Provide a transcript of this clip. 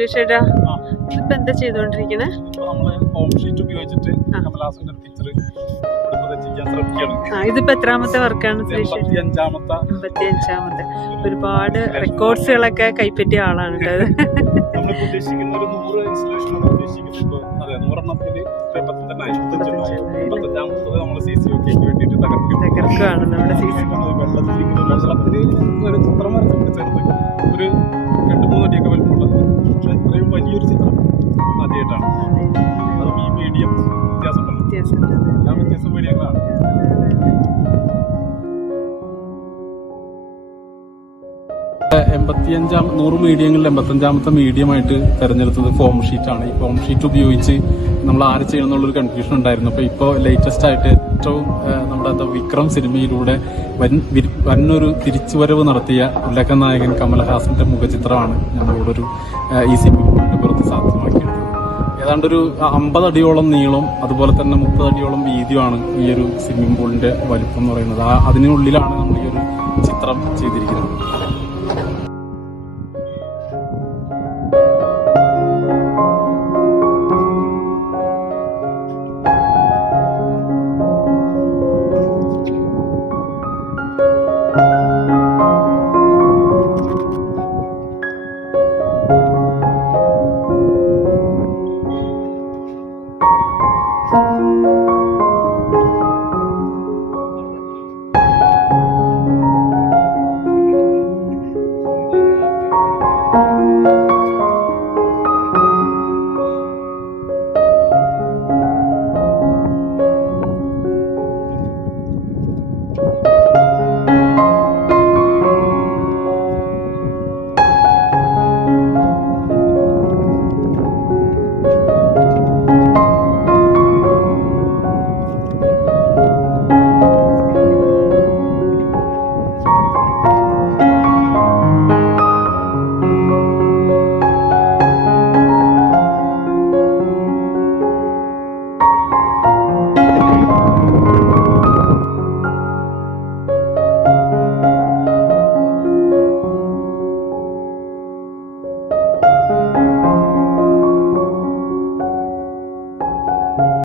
സുരേഷ് ചേട്ടാ, ഇതിപ്പോ എന്താ ചെയ്തോണ്ടിരിക്കണേ? ഇതിപ്പോ എത്രാമത്തെ വർക്കാണ് സുരേഷ്? 55ാമത്തെ. ഒരുപാട് റെക്കോർഡ്സുകളൊക്കെ കൈപ്പറ്റിയ ആളാണ് കേട്ടോ. തകർക്കുകയാണ് നമ്മുടെ ചിത്രം വരച്ചിട്ട് ചേർത്ത് ഒരു 2-3 അടിയൊക്കെ വലിപ്പമുള്ള, പക്ഷെ ഇത്രയും വലിയൊരു ചിത്രം ആദ്യമായിട്ടാണ്. അതും ഈ മീഡിയം വ്യത്യാസമുണ്ടല്ലോ, എല്ലാം വ്യത്യസ്ത മീഡിയങ്ങളാണ്. 100 മീഡിയങ്ങളിൽ 85ാമത്തെ മീഡിയമായിട്ട് തെരഞ്ഞെടുത്തത് ഫോം ഷീറ്റാണ്. ഈ ഫോം ഷീറ്റ് ഉപയോഗിച്ച് നമ്മൾ ആര് ചെയ്യണം എന്നുള്ളൊരു കൺഫ്യൂഷൻ ഉണ്ടായിരുന്നു. അപ്പോൾ ഇപ്പോൾ ലേറ്റസ്റ്റ് ആയിട്ട് ഏറ്റവും നമ്മുടെ വിക്രം സിനിമയിലൂടെ വന്നൊരു തിരിച്ചുവരവ് നടത്തിയ ഉല്ലഖനായകൻ കമൽ ഹാസന്റെ മുഖചിത്രമാണ് നമ്മളോടൊരു ഈ സിനിമയുടെ പുറത്ത് സാധ്യമാക്കിയത്. ഏതാണ്ടൊരു 50 അടിയോളം നീളം, അതുപോലെ തന്നെ 30 അടിയോളം വീതിയുമാണ് ഈ ഒരു സ്വിമ്മിംഗ് പൂളിന്റെ വലിപ്പം എന്ന് പറയുന്നത്. അതിനുള്ളിലാണ് നമ്മൾ ഈ ഒരു ചിത്രം ചെയ്തിരിക്കുന്നത്.